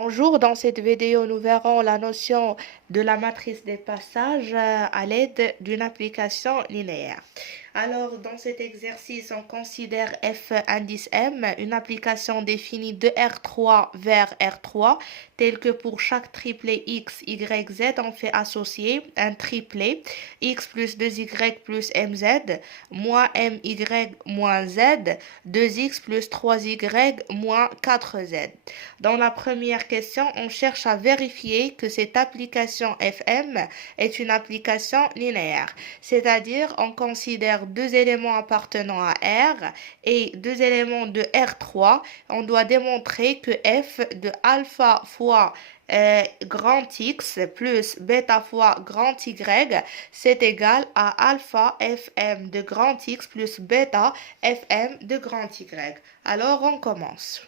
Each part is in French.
Bonjour, dans cette vidéo, nous verrons la notion de la matrice des passages à l'aide d'une application linéaire. Alors, dans cet exercice, on considère F indice M, une application définie de R3 vers R3, telle que pour chaque triplet X, Y, Z, on fait associer un triplet X plus 2Y plus MZ, moins MY moins Z, 2X plus 3Y moins 4Z. Dans la première question, on cherche à vérifier que cette application FM est une application linéaire, c'est-à-dire on considère deux éléments appartenant à R et deux éléments de R3. On doit démontrer que F de alpha fois grand X plus bêta fois grand Y, c'est égal à alpha FM de grand X plus bêta FM de grand Y. Alors on commence.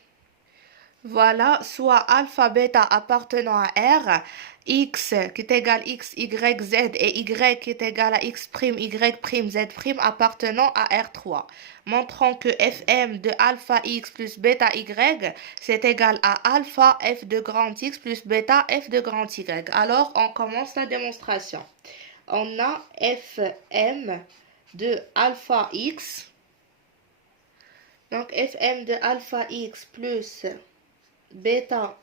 Voilà, soit alpha bêta appartenant à R, x qui est égal x, y, z et y qui est égal à x', y', z' appartenant à R3. Montrons que fm de alpha x plus bêta y, c'est égal à alpha f de grand X plus bêta f de grand Y. Alors, on commence la démonstration. On a fm de alpha x. Donc, fm de alpha x plus bêta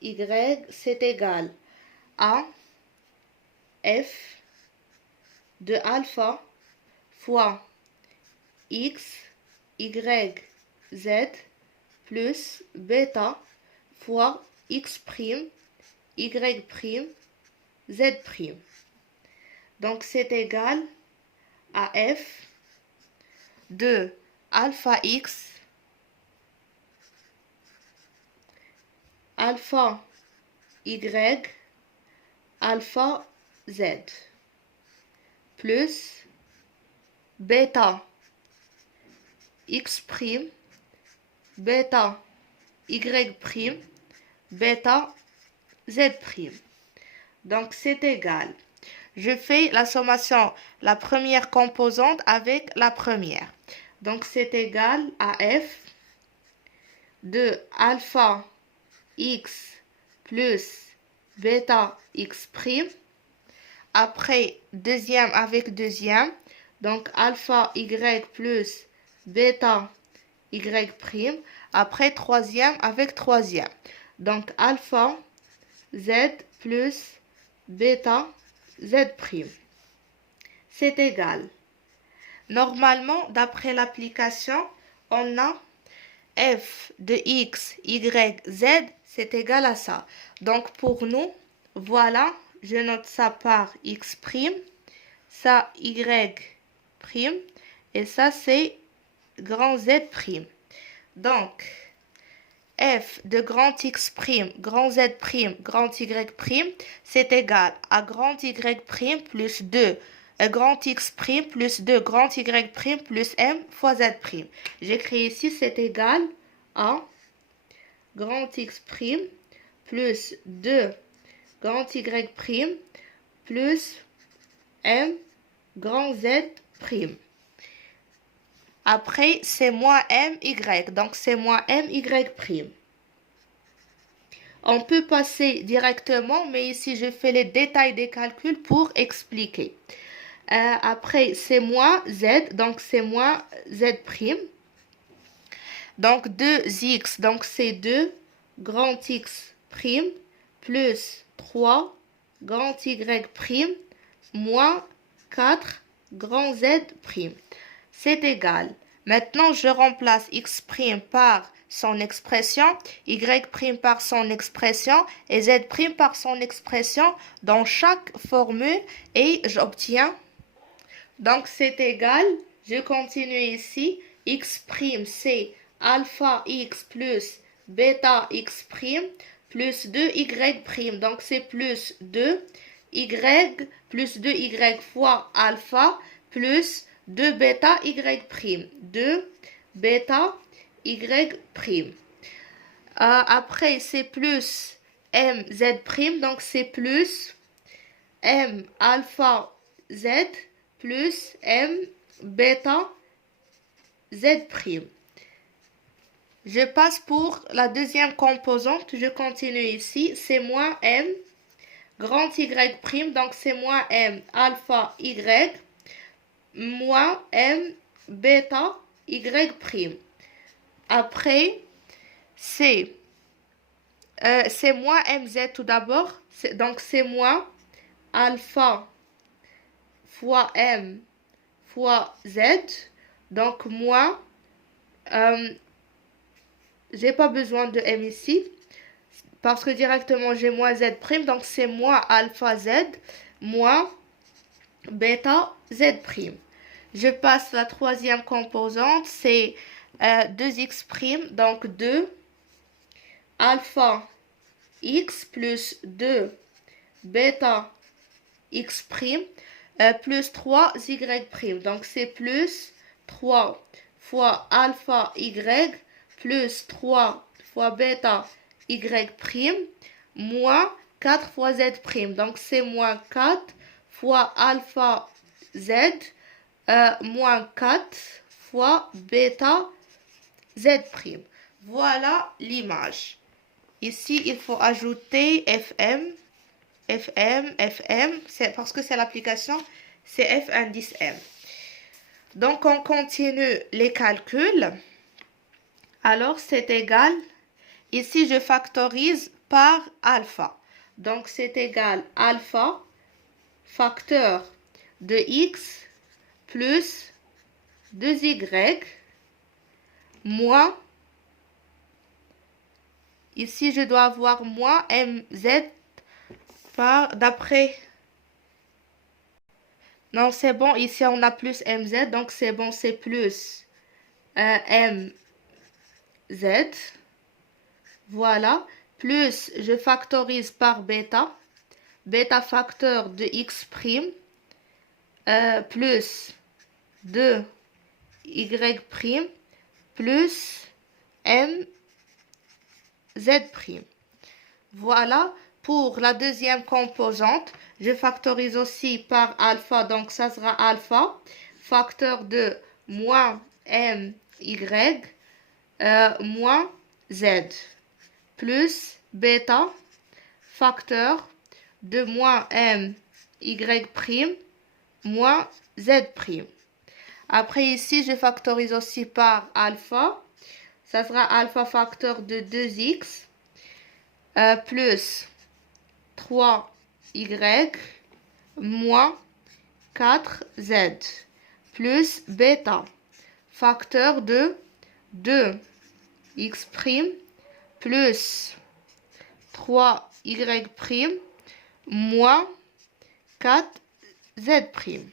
y, c'est égal à f de alpha fois x, y, z plus bêta fois x', y', z'. Donc c'est égal à f de alpha x, alpha y, alpha z plus bêta x', bêta y', bêta z'. Donc c'est égal. Je fais la sommation, la première composante avec la première. Donc c'est égal à f de alpha x plus bêta x'. Après, deuxième avec deuxième. Donc alpha y plus bêta y'. Après, troisième avec troisième. Donc alpha z plus bêta z'. C'est égal. Normalement, d'après l'application, on a f de x, y, z, c'est égal à ça. Donc pour nous, voilà, je note ça par x', ça y', et ça c'est grand Z'. Donc, f de grand X', grand Z', grand Y', c'est égal à grand Y' plus 2 grand X' plus 2 grand Y' plus M fois Z'. J'écris ici, c'est égal à grand X' plus 2 grand Y' plus M grand Z'. Après, c'est moins MY, donc c'est moins MY'. On peut passer directement, mais ici je fais les détails des calculs pour expliquer. Après, c'est moins Z, donc c'est moins Z'. Donc 2x, donc c'est 2 grand X' plus 3 grand Y' moins 4 grand Z'. C'est égal. Maintenant, je remplace x' par son expression, y' par son expression et z' par son expression dans chaque formule et j'obtiens. Donc, c'est égal. Je continue ici. X' c'est alpha x plus bêta x' plus 2y'. Donc, c'est plus 2 y plus 2y fois alpha plus 2 bêta y'. 2 bêta y'. Après, c'est plus mz'. Donc, c'est plus m alpha z plus m bêta z'. Je passe pour la deuxième composante. Je continue ici. C'est moins m grand Y prime. Donc, c'est moins m alpha Y moins m bêta Y prime. Après, c'est moins mz tout d'abord. Donc, c'est moins alpha fois m fois z. Donc, moins, j'ai pas besoin de m ici parce que directement j'ai moins z prime. Donc, c'est moins alpha z moins bêta z prime. Je passe la troisième composante, c'est 2x prime, donc 2 alpha x plus 2 bêta x prime plus 3 y prime. Donc c'est plus 3 fois alpha y plus 3 fois bêta y prime moins 4 fois z prime. Donc c'est moins 4 fois alpha z moins 4 fois bêta z prime. Voilà l'image. Ici, il faut ajouter FM, c'est parce que c'est l'application, c'est F indice M. Donc, on continue les calculs. Alors, c'est égal. Ici, je factorise par alpha. Donc, c'est égal alpha facteur de x plus 2y moins, ici je dois avoir moins mz par d'après, non c'est bon, ici on a plus mz, donc c'est bon, c'est plus mz, voilà, plus je factorise par bêta, bêta facteur de x prime, plus 2 y prime plus m z prime. Voilà pour la deuxième composante. Je factorise aussi par alpha, donc ça sera alpha facteur de moins m y moins z plus bêta facteur de moins m y prime moins z prime. Après ici, je factorise aussi par alpha. Ça sera alpha facteur de 2x plus 3y moins 4z plus bêta facteur de 2x prime plus 3y prime moins 4z prime.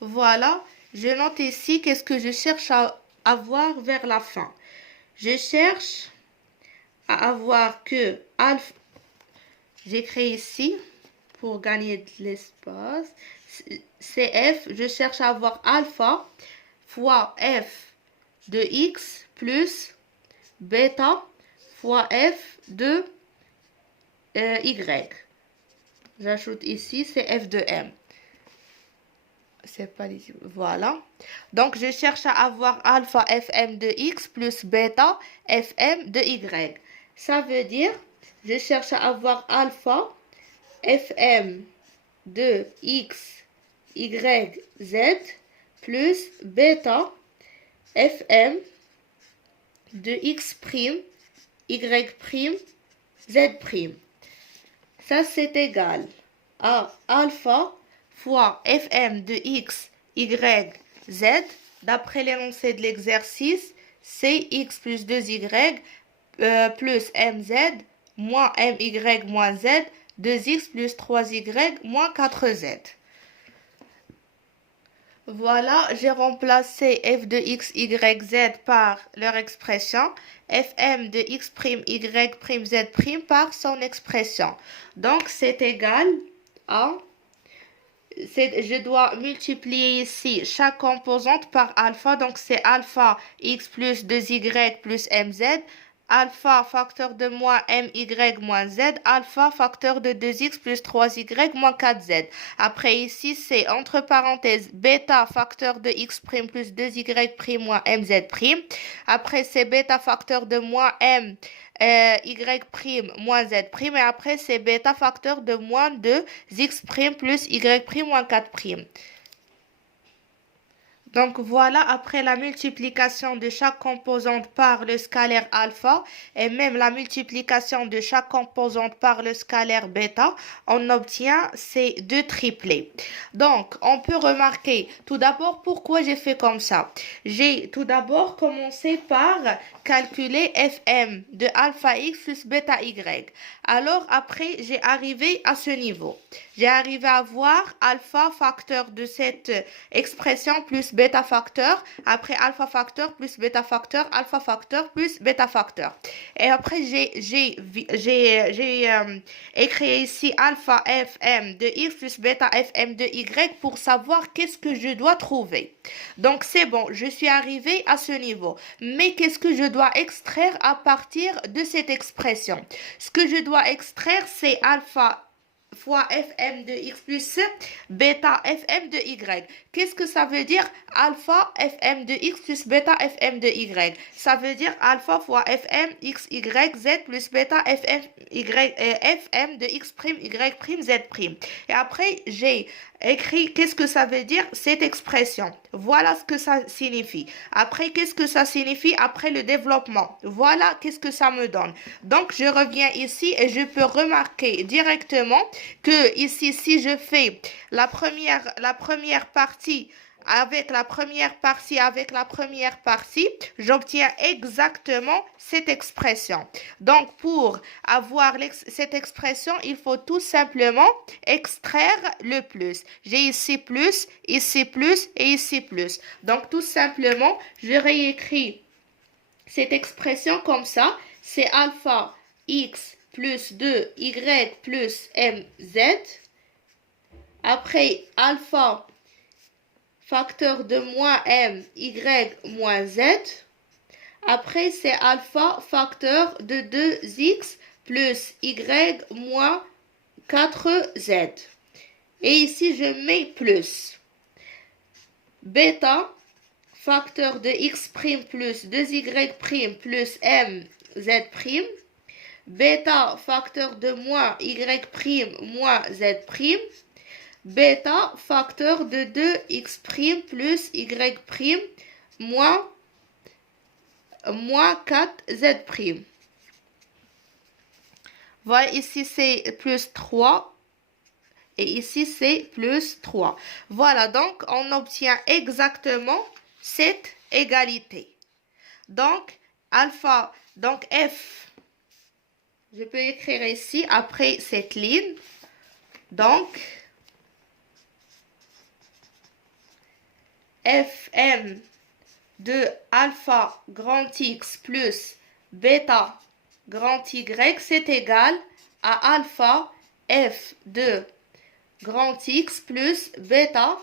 Voilà, je note ici qu'est-ce que je cherche à avoir vers la fin. Je cherche à avoir que alpha, j'écris ici pour gagner de l'espace, c'est f, je cherche à avoir alpha fois f de x plus bêta fois f de y. J'ajoute ici, c'est f de m. C'est pas ici. Voilà. Donc, je cherche à avoir alpha fm de x plus bêta fm de y. Ça veut dire, je cherche à avoir alpha fm de x, y, z plus bêta fm de x prime, y prime, z prime. Ça, c'est égal à alpha fois fm de x, y, z, d'après l'énoncé de l'exercice, c'est x plus 2y plus mz moins my moins z, 2x plus 3y moins 4z. Voilà, j'ai remplacé f de x, y, z par leur expression, fm de x', y', z' par son expression. Donc, c'est égal à... je dois multiplier ici chaque composante par alpha. Donc, c'est alpha x plus 2y plus mz. alpha facteur de moins my moins z, alpha facteur de 2x plus 3y moins 4z. Après ici, c'est entre parenthèses bêta facteur de x' plus 2y' moins mz'. Après, c'est bêta facteur de moins m y' moins z'. Et après, c'est bêta facteur de moins 2x' plus y' moins 4'. Donc voilà, après la multiplication de chaque composante par le scalaire alpha et même la multiplication de chaque composante par le scalaire bêta, on obtient ces deux triplés. Donc, on peut remarquer tout d'abord pourquoi j'ai fait comme ça. J'ai tout d'abord commencé par calculer fm de alpha x plus bêta y. Alors après, j'ai arrivé à ce niveau. J'ai arrivé à voir alpha facteur de cette expression plus bêta facteur, après alpha facteur plus bêta facteur, alpha facteur plus bêta facteur. Et après, j'ai écrit ici alpha fm de x plus bêta fm de y pour savoir qu'est-ce que je dois trouver. Donc, c'est bon, je suis arrivé à ce niveau. Mais qu'est-ce que je dois extraire à partir de cette expression? Ce que je dois extraire, c'est alpha fois fm de x plus bêta fm de y. Qu'est-ce que ça veut dire alpha fm de x plus bêta fm de y? Ça veut dire alpha fois fm x y z plus bêta fm fm de x prime y prime z prime. Et après, j'ai écrit qu'est-ce que ça veut dire cette expression. Voilà ce que ça signifie. Après, qu'est-ce que ça signifie après le développement? Voilà qu'est-ce que ça me donne. Donc, je reviens ici et je peux remarquer directement que ici, si je fais la première partie avec la première partie, j'obtiens exactement cette expression. Donc, pour avoir cette expression, il faut tout simplement extraire le plus. J'ai ici plus et ici plus. Donc, tout simplement, je réécris cette expression comme ça. C'est alpha x plus 2y plus mz. Après, alpha facteur de moins m, y moins z. Après, c'est alpha facteur de 2x plus y moins 4z. Et ici, je mets plus. Bêta facteur de x' plus 2y' plus mz'. Bêta facteur de moins y' moins z'. Bêta facteur de 2x' plus y' moins 4z'. Voilà, ici c'est plus 3 et ici c'est plus 3. Voilà, donc on obtient exactement cette égalité. Donc, alpha, donc f, je peux écrire ici après cette ligne. Donc, fm de alpha grand X plus bêta grand Y, c'est égal à alpha f de grand X plus bêta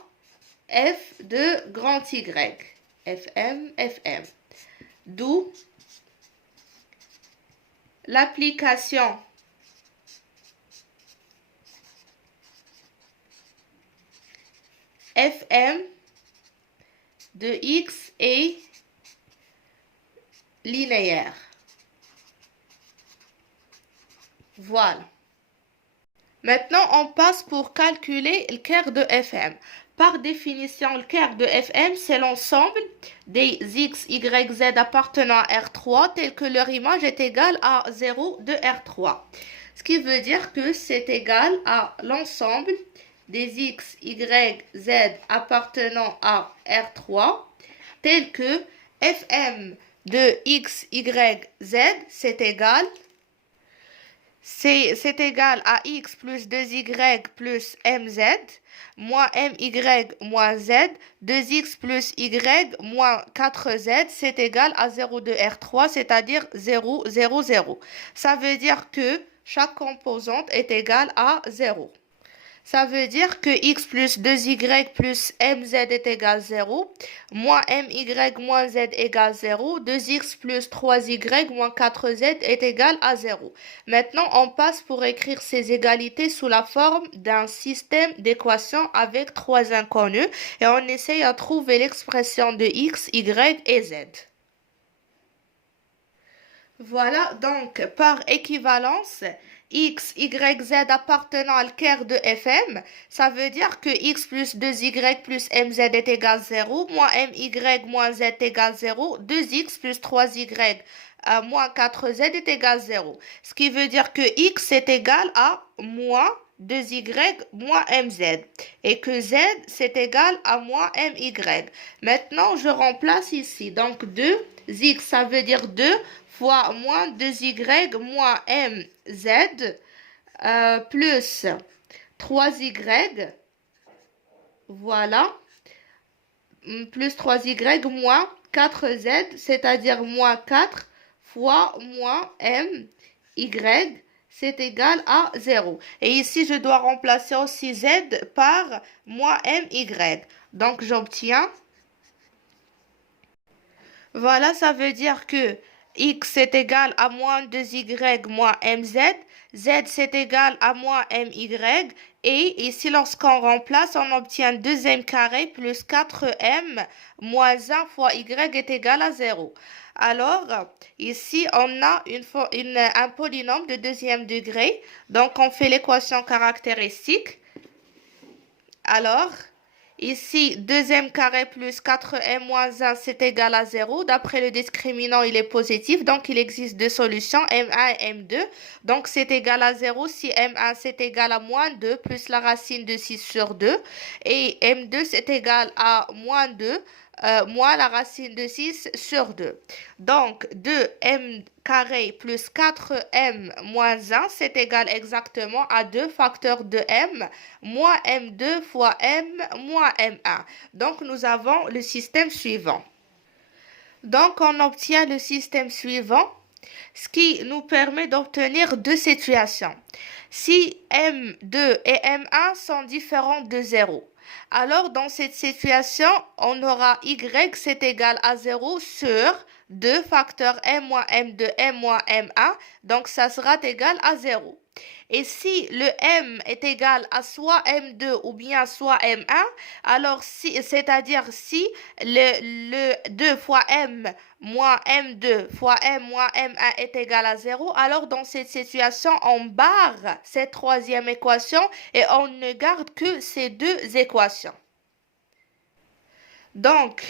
f de grand Y. Fm. D'où l'application fm de x est linéaire. Voilà. Maintenant, on passe pour calculer le quart de fm. Par définition, le quart de fm, c'est l'ensemble des x, y, z appartenant à R3 tels que leur image est égale à 0 de R3. Ce qui veut dire que c'est égal à l'ensemble des x, y, z appartenant à R3 tels que fm de x, y, z, c'est égal à x plus 2y plus mz moins my moins z, 2x plus y moins 4z, c'est égal à 0 de R3, c'est-à-dire 0, 0, 0. Ça veut dire que chaque composante est égale à 0. Ça veut dire que x plus 2y plus mz est égal à 0, moins my moins z égale 0, 2x plus 3y moins 4z est égal à 0. Maintenant, on passe pour écrire ces égalités sous la forme d'un système d'équations avec trois inconnus et on essaye à trouver l'expression de x, y et z. Voilà, donc par équivalence, x, y, z appartenant à l'équerre de fm, ça veut dire que x plus 2y plus mz est égal à 0, moins my moins z est égal à 0, 2x plus 3y moins 4z est égal à 0. Ce qui veut dire que x est égal à moins 2y moins mz et que z c'est égal à moins my. Maintenant, je remplace ici. Donc 2x, ça veut dire 2 fois moins 2y moins mz plus 3y, voilà, plus 3y moins 4z, c'est-à-dire moins 4 fois moins my, c'est égal à 0. Et ici, je dois remplacer aussi z par moins my. Donc, j'obtiens, voilà, ça veut dire que x est égal à moins 2y moins mz, z c'est égal à moins my, et ici lorsqu'on remplace, on obtient 2m carré plus 4m moins 1 fois y est égal à 0. Alors, ici, on a un polynôme de deuxième degré, donc on fait l'équation caractéristique. Alors, ici, 2m carré plus 4m moins 1, c'est égal à 0. D'après le discriminant, il est positif. Donc, il existe deux solutions, m1 et m2. Donc, c'est égal à 0 si m1, c'est égal à moins 2 plus la racine de 6 sur 2. Et m2, c'est égal à moins 2 moins la racine de 6 sur 2. Donc, 2m carré plus 4m moins 1, c'est égal exactement à 2 facteurs de m moins m2 fois m moins m1. Donc, nous avons le système suivant. Donc, on obtient le système suivant, ce qui nous permet d'obtenir deux situations. Si m2 et m1 sont différents de 0, alors dans cette situation, on aura y, c'est égal à 0 sur 2 facteurs m moins m2, m moins m1, donc ça sera égal à 0. Et si le m est égal à soit m2 ou bien soit m1, alors c'est-à-dire si le 2 fois m moins m2 fois m moins m1 est égal à 0, alors dans cette situation, on barre cette troisième équation et on ne garde que ces deux équations. Donc,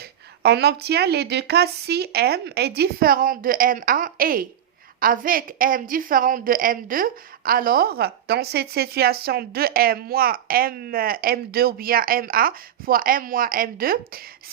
on obtient les deux cas si m est différent de m1 et avec m différent de m2, alors dans cette situation 2m moins m2 ou bien m1 fois m moins m2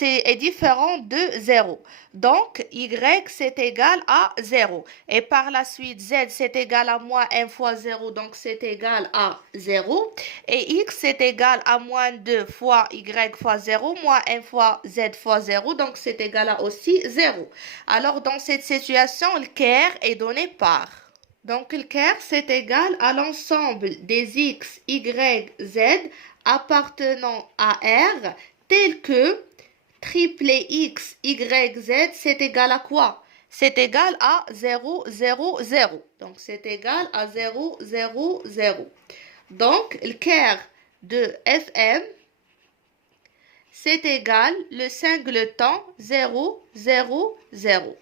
est différent de 0. Donc y c'est égal à 0. Et par la suite z c'est égal à moins m fois 0, donc c'est égal à 0. Et x c'est égal à moins 2 fois y fois 0 moins m fois z fois 0, donc c'est égal à aussi 0. Alors dans cette situation, le KR est donné par. Donc le KR c'est égal à l'ensemble des x, y, z appartenant à R tel que triplet x, y, z c'est égal à quoi? C'est égal à 0, 0, 0. Donc c'est égal à 0, 0, 0. Donc le KR de Fm c'est égal le singleton 0, 0, 0.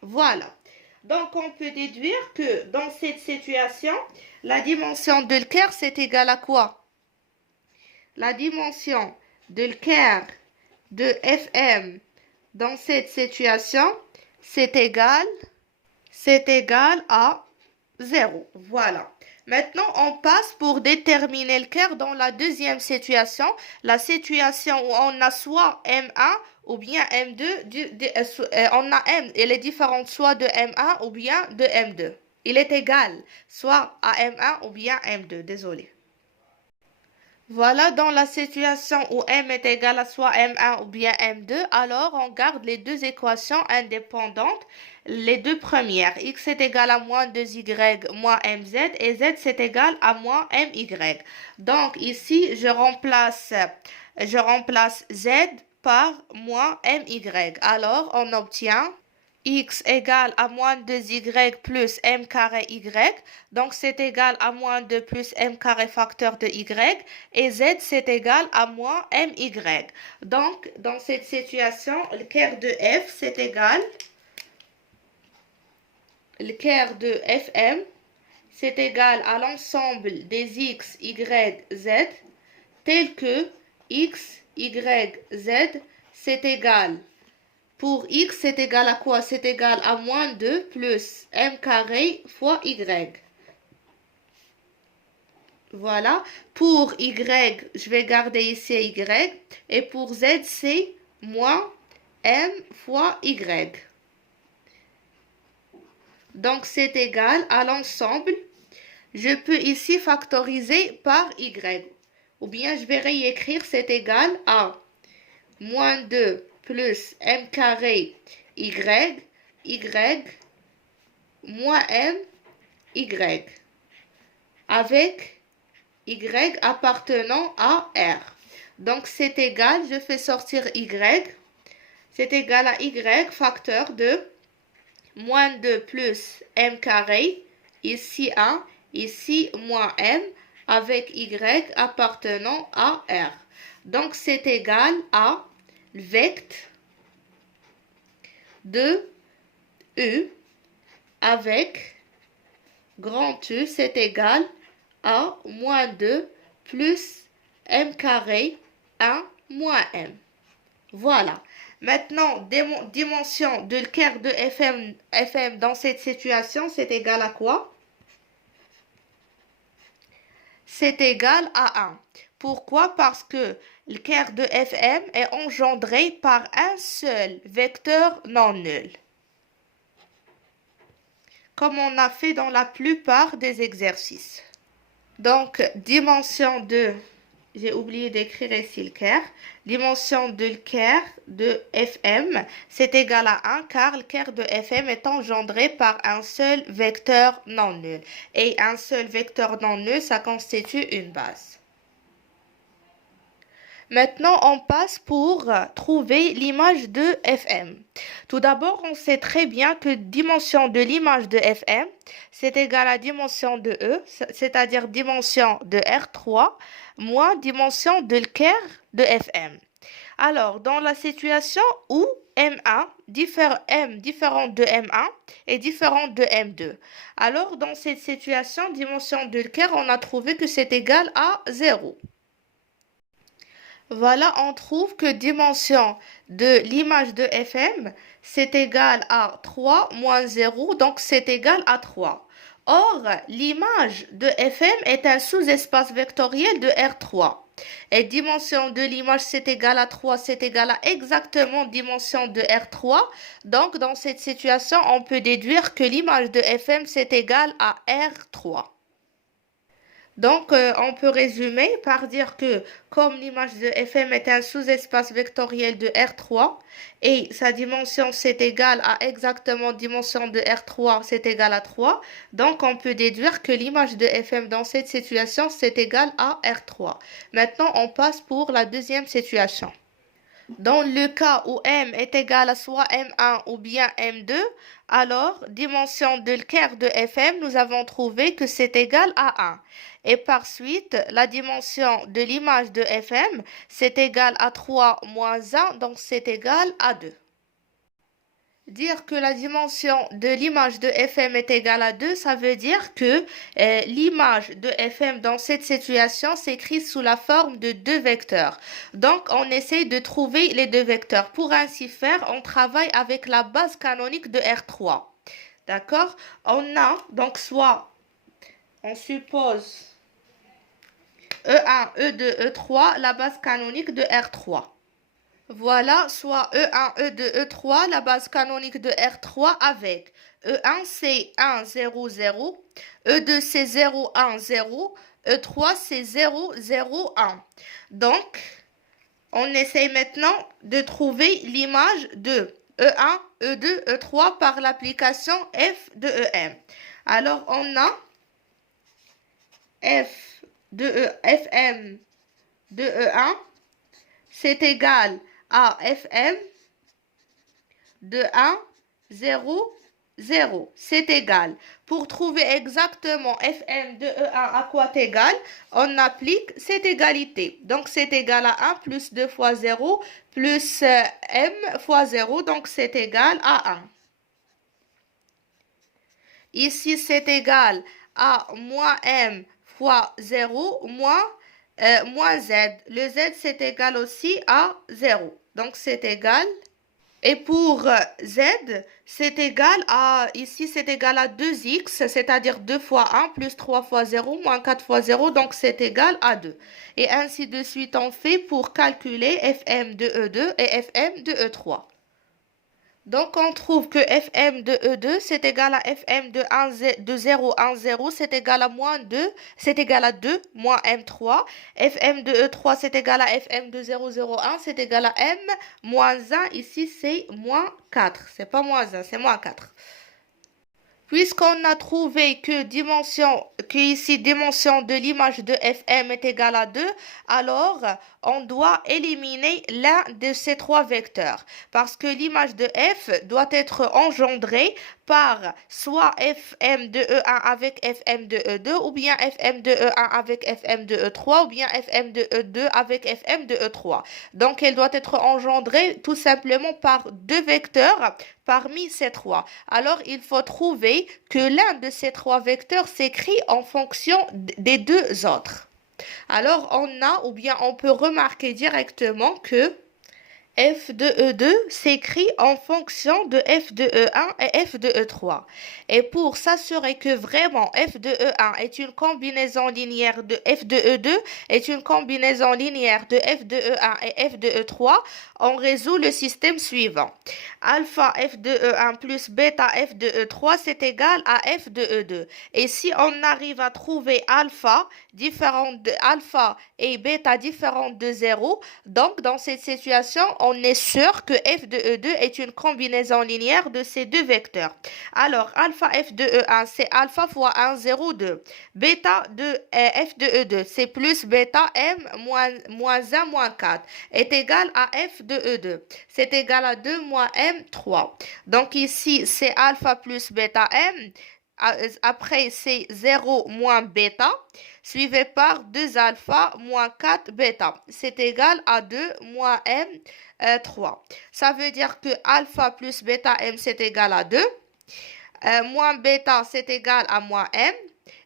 Voilà. Donc, on peut déduire que dans cette situation, la dimension de l'équerre, c'est égal à quoi? La dimension de l'équerre de Fm dans cette situation, c'est égal à 0. Voilà. Maintenant, on passe pour déterminer l'équerre dans la deuxième situation, la situation où on a soit M1 ou bien M2, on a M, il est différent soit de M1 ou bien de M2. Il est égal soit à M1 ou bien M2, désolé. Voilà, dans la situation où M est égal à soit M1 ou bien M2, alors on garde les deux équations indépendantes. les deux premières. X est égal à moins 2y moins mz et z c'est égal à moins my. Donc ici, je remplace z par moins my. Alors, on obtient x égale à moins 2y plus m carré y. Donc, c'est égal à moins 2 plus m carré facteur de y. Et z, c'est égal à moins my. Donc, dans cette situation, le quart de f, c'est égal le quart de fm, c'est égal à l'ensemble des x, y, z, tel que x, y, z, c'est égal. Pour x, c'est égal à quoi? C'est égal à moins 2 plus m carré fois y. Voilà. Pour y, je vais garder ici y. Et pour z, c'est moins m fois y. Donc, c'est égal à l'ensemble. Je peux ici factoriser par y. Ou bien, je vais réécrire, c'est égal à moins 2 plus m carré y, moins m, y. Avec y appartenant à R. Donc, c'est égal, je fais sortir y. C'est égal à y facteur de moins 2 plus m carré, ici 1, ici moins m, avec y appartenant à R. Donc, c'est égal à le vecteur de U avec grand U, c'est égal à moins 2 plus m carré 1 moins m. Voilà. Maintenant, dimension de le quart de FM dans cette situation, c'est égal à quoi? C'est égal à 1. Pourquoi? Parce que le quart de FM est engendré par un seul vecteur non nul. Comme on a fait dans la plupart des exercices. Donc, dimension de... J'ai oublié d'écrire ici le quart. Dimension de le quart de FM, c'est égal à 1 car le quart de FM est engendré par un seul vecteur non nul. Et un seul vecteur non nul, ça constitue une base. Maintenant, on passe pour trouver l'image de FM. Tout d'abord, on sait très bien que dimension de l'image de FM, c'est égal à dimension de E, c'est-à-dire dimension de R3, moins dimension de le quart de FM. Alors, dans la situation où M1 différent de M1 est différent de M2. Alors, dans cette situation, dimension de le quart, on a trouvé que c'est égal à 0. Voilà, on trouve que dimension de l'image de FM, c'est égal à 3 moins 0, donc c'est égal à 3. Or, l'image de FM est un sous-espace vectoriel de R3. Et dimension de l'image, c'est égal à 3, c'est égal à exactement dimension de R3. Donc, dans cette situation, on peut déduire que l'image de FM, c'est égal à R3. Donc, on peut résumer par dire que comme l'image de FM est un sous-espace vectoriel de R3 et sa dimension c'est égal à exactement dimension de R3 c'est égal à 3, donc on peut déduire que l'image de FM dans cette situation c'est égal à R3. Maintenant, on passe pour la deuxième situation. Dans le cas où M est égal à soit M1 ou bien M2, alors, dimension de le quart de FM, nous avons trouvé que c'est égal à 1. Et par suite, la dimension de l'image de FM, c'est égal à 3 moins 1, donc c'est égal à 2. Dire que la dimension de l'image de FM est égale à 2, ça veut dire que l'image de FM dans cette situation s'écrit sous la forme de deux vecteurs. Donc, on essaie de trouver les deux vecteurs. Pour ainsi faire, on travaille avec la base canonique de R3. D'accord? On a, donc, soit, on suppose E1, E2, E3, la base canonique de R3. Voilà, soit E1, E2, E3, la base canonique de R3 avec E1, c'est 1, 0, 0, E2, c'est 0, 1, 0, E3, c'est 0, 0, 1. Donc, on essaye maintenant de trouver l'image de E1, E2, E3 par l'application f de Em. Alors, on a Fm de E1, c'est égal à Fm de 1, 0, 0. C'est égal. Pour trouver exactement Fm de E1 à quoi est égal, on applique cette égalité. Donc, c'est égal à 1 plus 2 fois 0 plus M fois 0. Donc, c'est égal à 1. Ici, c'est égal à moins M fois 0 moins Z. Le Z, c'est égal aussi à 0. Donc, c'est égal. Et pour Z, c'est égal à, ici, c'est égal à 2x, c'est-à-dire 2 fois 1 plus 3 fois 0 moins 4 fois 0, donc c'est égal à 2. Et ainsi de suite, on fait pour calculer Fm de E2 et Fm de E3. Donc, on trouve que Fm de E2, c'est égal à Fm de 0, 1, 0, c'est égal à moins 2, c'est égal à 2, moins M3. Fm de E3, c'est égal à Fm de 0, 0, 1, c'est égal à M, moins 1, ici, c'est moins 4. C'est pas moins 1, c'est moins 4. Puisqu'on a trouvé que ici dimension de l'image de Fm est égale à 2, alors on doit éliminer l'un de ces trois vecteurs. Parce que l'image de F doit être engendrée par soit Fm de E1 avec Fm de E2, ou bien Fm de E1 avec Fm de E3, ou bien Fm de E2 avec Fm de E3. Donc elle doit être engendrée tout simplement par deux vecteurs parmi ces trois. Alors, il faut trouver que l'un de ces trois vecteurs s'écrit en fonction des deux autres. Alors, on a, ou bien on peut remarquer directement que f de E2 s'écrit en fonction de f de E1 et f de E3. Et pour s'assurer que vraiment f de E1 est une combinaison linéaire de f de E2 est une combinaison linéaire de f de E1 et f de E3, on résout le système suivant. Alpha f de E1 plus bêta f de E3, c'est égal à f de E2. Et si on arrive à trouver alpha et bêta différentes de 0, donc dans cette situation, on est sûr que f de E2 est une combinaison linéaire de ces deux vecteurs. Alors, alpha f de E1, c'est alpha fois 1, 0, 2. Bêta de f de E2, c'est plus bêta m moins 1 moins 4, est égal à f de E2. C'est égal à 2 moins m, 3. Donc ici, c'est alpha plus bêta m. Après, c'est 0 moins bêta, suivi par 2 alpha moins 4 bêta. C'est égal à 2 moins m, 3. Ça veut dire que alpha plus bêta m, c'est égal à 2. Moins bêta, c'est égal à moins m.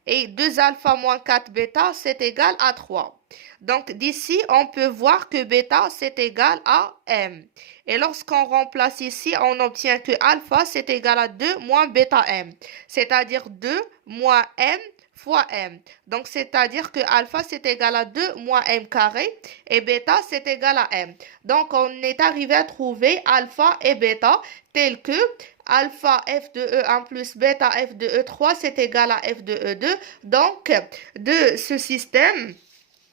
Et 2 alpha moins 4 bêta, c'est égal à 3. Donc d'ici, on peut voir que bêta, c'est égal à m. Et lorsqu'on remplace ici, on obtient que alpha, c'est égal à 2 moins bêta m. C'est-à-dire 2 moins m fois m. Donc, c'est-à-dire que alpha, c'est égal à 2 moins m carré et bêta, c'est égal à m. Donc, on est arrivé à trouver alpha et bêta tel que alpha f de E1 plus bêta f de E3, c'est égal à f de E2. Donc, de ce système,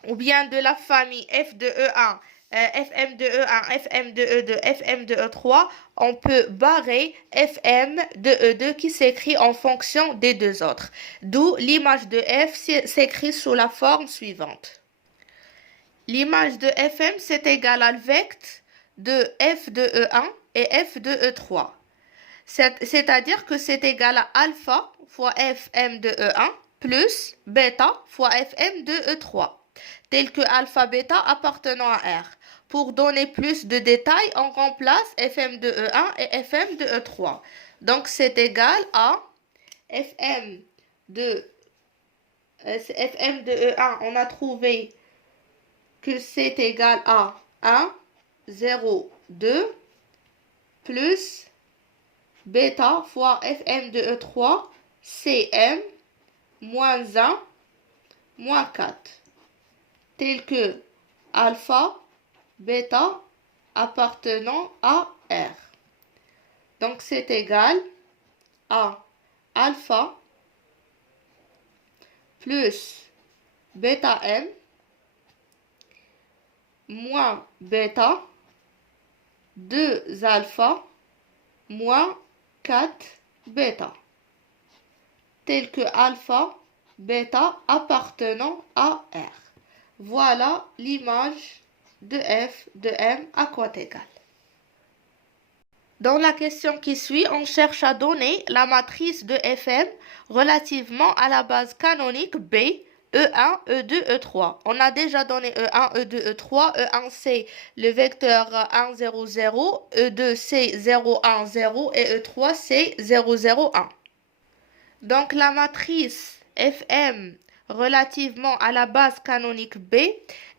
ou bien de la famille f de E1, Fm de E1, Fm de E2, Fm de E3, on peut barrer Fm de E2 qui s'écrit en fonction des deux autres. D'où l'image de F s'écrit sous la forme suivante. L'image de Fm, c'est égal à le vecteur de F de E1 et F de E3. C'est-à-dire que c'est égal à alpha fois Fm de E1 plus bêta fois Fm de E3, tel que alpha bêta appartenant à R. Pour donner plus de détails, on remplace Fm de E1 et Fm de E3. Donc, c'est égal à Fm de E1. On a trouvé que c'est égal à 1, 0, 2 plus bêta fois Fm de E3, Cm moins 1 moins 4, tel que alpha bêta appartenant à R. Donc, c'est égal à alpha plus bêta m moins bêta 2 alpha moins 4 bêta, tel que alpha, bêta appartenant à R. Voilà l'image de f de m à quoi égale. Dans la question qui suit, on cherche à donner la matrice de Fm relativement à la base canonique B, E1, E2, E3. On a déjà donné E1, E2, E3. E1, c'est le vecteur 1, 0, 0. E2, c'est 0, 1, 0. Et E3, c'est 0, 0, 1. Donc, la matrice Fm relativement à la base canonique B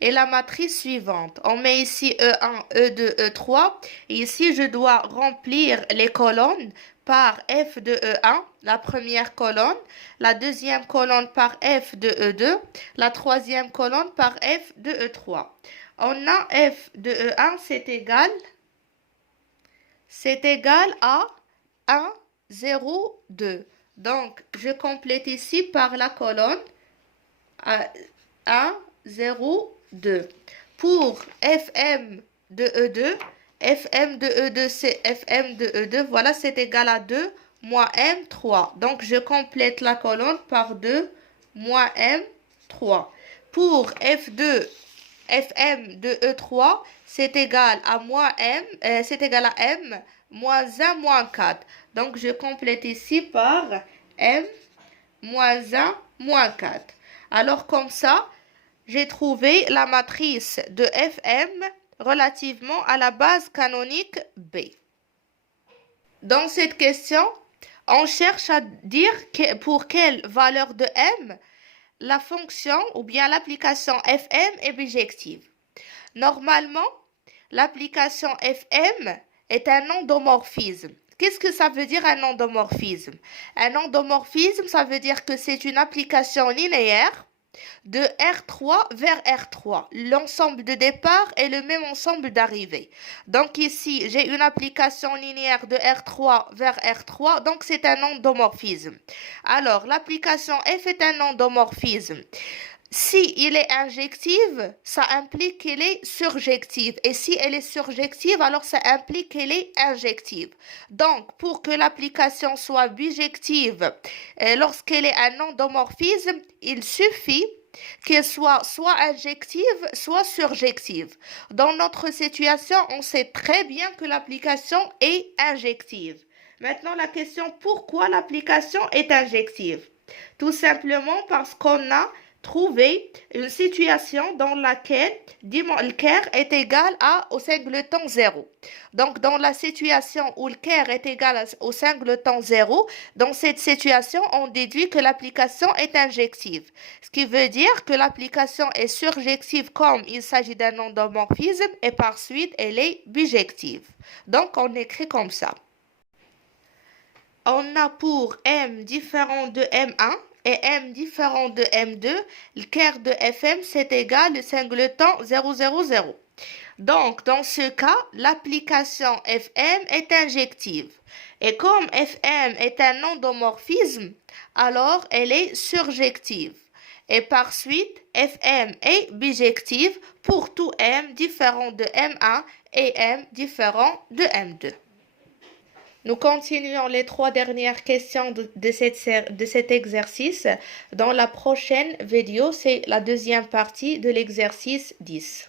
est la matrice suivante. On met ici E1, E2, E3. Et ici, je dois remplir les colonnes par F de E1, la première colonne, la deuxième colonne par F de E2, la troisième colonne par F de E3. On a F de E1, c'est égal à 1, 0, 2. Donc, je complète ici par la colonne 1, 0, 2. Pour Fm de E2, Fm de E2, c'est Fm de E2. Voilà, c'est égal à 2 moins M, 3. Donc, je complète la colonne par 2 moins M, 3. Pour F2, Fm de E3, c'est égal à M, moins 1, moins 4. Donc, je complète ici par M, moins 1, moins 4. Alors, comme ça, j'ai trouvé la matrice de Fm relativement à la base canonique B. Dans cette question, on cherche à dire pour quelle valeur de M la fonction ou bien l'application Fm est bijective. Normalement, l'application Fm est un endomorphisme. Qu'est-ce que ça veut dire un endomorphisme? Un endomorphisme, ça veut dire que c'est une application linéaire de R3 vers R3. L'ensemble de départ est le même ensemble d'arrivée. Donc ici, j'ai une application linéaire de R3 vers R3, donc c'est un endomorphisme. Alors, l'application F est un endomorphisme. Si il est injective, ça implique qu'elle est surjective. Et si elle est surjective, alors ça implique qu'elle est injective. Donc, pour que l'application soit bijective, lorsqu'elle est un endomorphisme, il suffit qu'elle soit injective, soit surjective. Dans notre situation, on sait très bien que l'application est injective. Maintenant, la question, pourquoi l'application est injective? Tout simplement parce qu'on a trouver une situation dans laquelle le Ker est égal au singleton 0. Donc, dans la situation où le Ker est égal au singleton 0, dans cette situation, on déduit que l'application est injective. Ce qui veut dire que l'application est surjective comme il s'agit d'un endomorphisme et par suite, elle est bijective. Donc, on écrit comme ça. On a pour M différent de M1 et M différent de M2, le Ker de Fm, c'est égal au singleton 0, 0, 0. Donc, dans ce cas, l'application Fm est injective. Et comme Fm est un endomorphisme, alors elle est surjective. Et par suite, Fm est bijective pour tout M différent de M1 et M différent de M2. Nous continuons les 3 dernières questions de cet exercice. Dans la prochaine vidéo, c'est la deuxième partie de l'exercice 10.